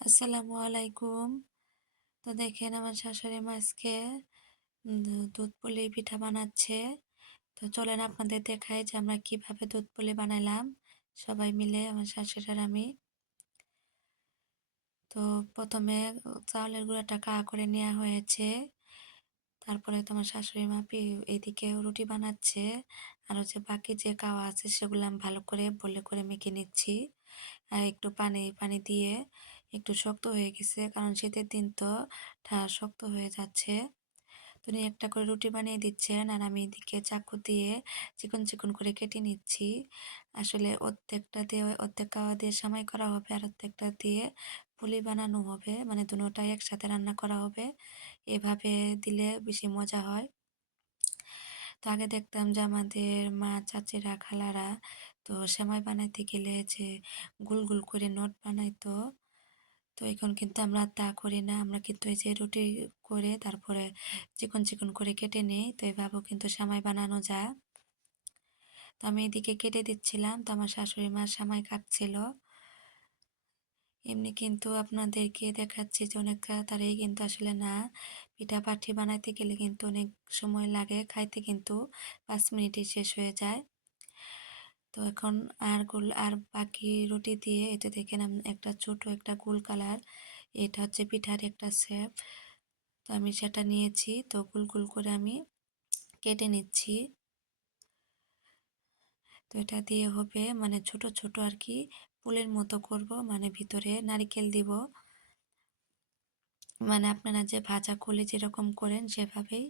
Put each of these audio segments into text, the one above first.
আসসালামু আলাইকুম। তো দেখেন আমার শাশুড়ি মা আজকে দুধ পুলি পিঠা বানাচ্ছে। তো চলেন আপনাদের দেখাই যে আমরা কিভাবে দুধ পুলি বানাইলাম সবাই মিলে আমার শাশুড়ি আর আমি। তো প্রথমে চাউলের গুঁড়াটা করে নেওয়া হয়েছে। তারপরে তোমার শাশুড়ি মা এইদিকে রুটি বানাচ্ছে। আর হচ্ছে বাকি যে কাওয়া আছে সেগুলো আমি ভালো করে বলে করে মেখে নিচ্ছি। আর একটু পানি পানি দিয়ে একটু শক্ত হয়ে গেছে, কারণ শীতের দিন তো শক্ত হয়ে যাচ্ছে। তো উনি একটা করে রুটি বানিয়ে দিচ্ছেন আর আমি এদিকে চাকু দিয়ে চিকন চিকন করে কেটে নিচ্ছি। আসলে অর্ধেকটা দিয়ে অর্ধেক কাওয়া দিয়ে সেমাই করা হবে আর অর্ধেকটা দিয়ে পুলি বানানো হবে, মানে দুটোটাই একসাথে রান্না করা হবে। এভাবে দিলে বেশি মজা হয়। তো আগে দেখতাম যে আমাদের মা চাচিরা খালারা তো সেমাই বানাইতে গেলে যে গোল গোল করে নট বানাইতো। তো এখন কিন্তু আমরা তা করি না, আমরা কিন্তু এই যে রুটি করে তারপরে চিকন চিকন করে কেটে নিই। তো এভাবেও কিন্তু সেমাই বানানো যায়। তো আমি এদিকে কেটে দিচ্ছিলাম, তো আমার শাশুড়ি মা সেমাই কাটছিল। এমনি কিন্তু আপনাদেরকে দেখাচ্ছি যে অনেক তাড়াতাড়ি, কিন্তু আসলে না। পিঠা পাঠি বানাইতে গেলে কিন্তু অনেক সময় লাগে, খাইতে কিন্তু 5 মিনিটে শেষ হয়ে যায়। তো এখন আর বাকি রুটি দিয়ে এটা দেখেন একটা ছোট একটা গোল কালার, এটা হচ্ছে পিঠার একটা শেপ। তো আমি সেটা নিয়েছি, তো গোল গোল করে আমি কেটে নিচ্ছি। তো এটা দিয়ে হবে মানে ছোট ছোট আর কি ফুলের মতো করব, মানে ভিতরে নারকেল দিব। মানে আপনারা যে ভাজা কলি যেরকম করেন সেভাবেই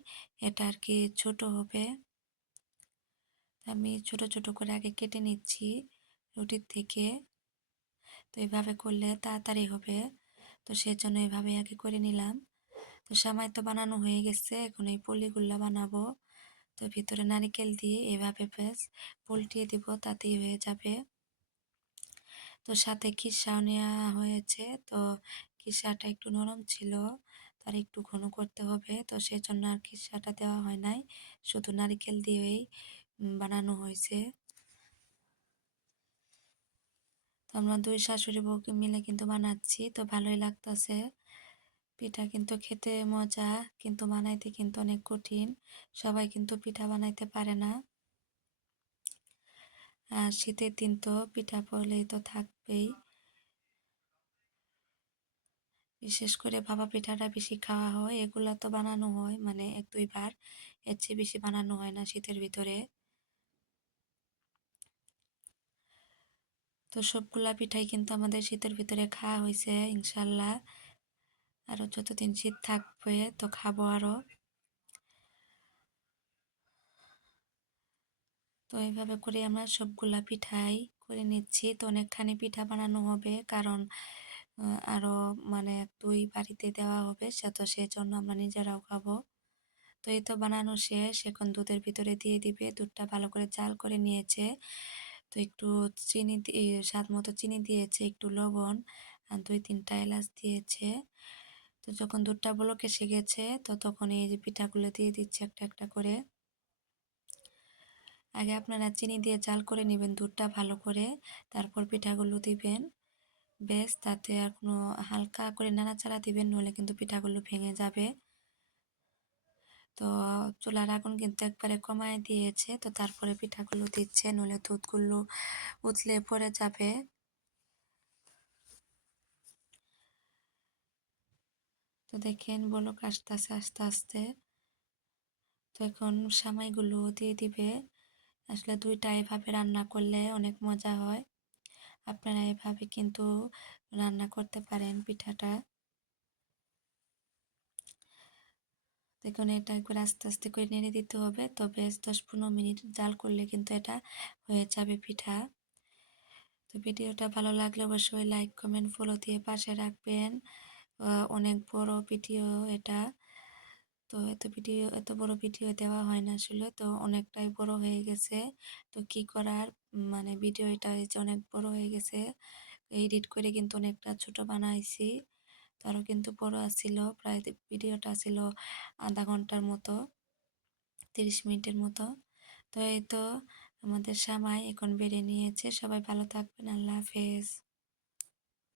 এটা আর কি ছোট হবে। আমি ছোট ছোট করে আগে কেটে নিচ্ছি রুটির থেকে। তো এভাবে করলে তাড়াতাড়ি হবে, তো সেজন্য এভাবে আগে করে নিলাম। তো সেমাই তো বানানো হয়ে গেছে, এখন এই পুলিগুলা বানাবো। তো ভিতরে নারকেল দিয়ে এভাবে বেশ উল্টিয়ে দিব, তাতেই হয়ে যাবে। তো সাথে খিসাও নেওয়া হয়েছে, তো খিসাটা একটু নরম ছিল, তার একটু ঘন করতে হবে, তো সেজন্য আর খিসাটা দেওয়া হয় নাই, শুধু নারকেল দিয়েই বানানো হয়েছে। তো আমরা দুই শাশুড়ি বউকে মিলে কিন্তু বানাচ্ছি, তো ভালোই লাগতেছে। পিঠা কিন্তু খেতে মজা, কিন্তু বানাইতে কিন্তু অনেক কঠিন। সবাই কিন্তু পিঠা বানাইতে পারে না। আর শীতের দিন তো পিঠা পড়লেই তো থাকবেই। বিশেষ করে ভাপা পিঠাটা বেশি খাওয়া হয়, এগুলা তো বানানো হয় মানে 1-2 বার, এর চেয়ে বেশি বানানো হয় না শীতের ভিতরে। তো সবগুলা পিঠাই কিন্তু আমাদের শীতের ভিতরে খাওয়া হয়েছে ইনশাল্লাহ। আরও যতদিন শীত থাকবে তো খাবো আরও। তো এইভাবে করে আমরা সবগুলা পিঠাই করে নিচ্ছি। তো অনেকখানি পিঠা বানানো হবে, কারণ আরও মানে 2 বাড়িতে দেওয়া হবে, তো সেজন্য আমরা নিজেরাও খাবো। তো এই তো বানানো শেষ, এখন দুধের ভিতরে দিয়ে দিবে। দুধটা ভালো করে জাল করে নিয়েছে, তো একটু চিনি দিয়ে স্বাদ মতো চিনি দিয়েছে, একটু লবণ আর 2-3টা এলাচ দিয়েছে। তো যখন দুধটা বলক এসে গেছে, তো তখন এই যে পিঠাগুলো দিয়ে দিচ্ছে একটা একটা করে। আগে আপনারা চিনি দিয়ে জাল করে নেবেন দুধটা ভালো করে, তারপর পিঠাগুলো দিবেন। বেশ, তাতে আর কোনো হালকা করে নাড়াচাড়া দিবেন, নইলে কিন্তু পিঠাগুলো ভেঙে যাবে। তো চুলার আগুন কিন্তু একবারে কমায় দিয়েছে, তো তারপরে পিঠাগুলো দিচ্ছে, নইলে দুধগুলো উতলে পড়ে যাবে। তো দেখেন বলক আসতেছে আস্তে আস্তে। তো এখন সেমাইগুলো দিয়ে দিবে। আসলে দুইটা এভাবে রান্না করলে অনেক মজা হয়। আপনারা এভাবে কিন্তু রান্না করতে পারেন পিঠাটা। দেখুন এটা একবার আস্তে আস্তে করে নেড়ে দিতে হবে, তো বেশ 10-15 মিনিট জাল করলে কিন্তু এটা হয়ে যাবে পিঠা। তো ভিডিওটা ভালো লাগলে অবশ্যই লাইক কমেন্ট ফলো দিয়ে পাশে রাখবেন। অনেক বড় ভিডিও এটা, তো এত বড় ভিডিও দেওয়া হয় না আসলে, তো অনেকটাই বড় হয়ে গেছে। তো কি করার, মানে ভিডিও এটা এই যে অনেক বড় হয়ে গেছে, এডিট করে কিন্তু অনেকটা ছোট বানাইছি। তারও কিন্তু বড় আসছিল, প্রায় ভিডিওটা ছিল আধা ঘন্টার মতো, 30 মিনিটের মতো। তো এই তো আমাদের সেমাই এখন বেড়ে নিয়েছে। সবাই ভালো থাকবেন, আল্লাহ হাফেজ।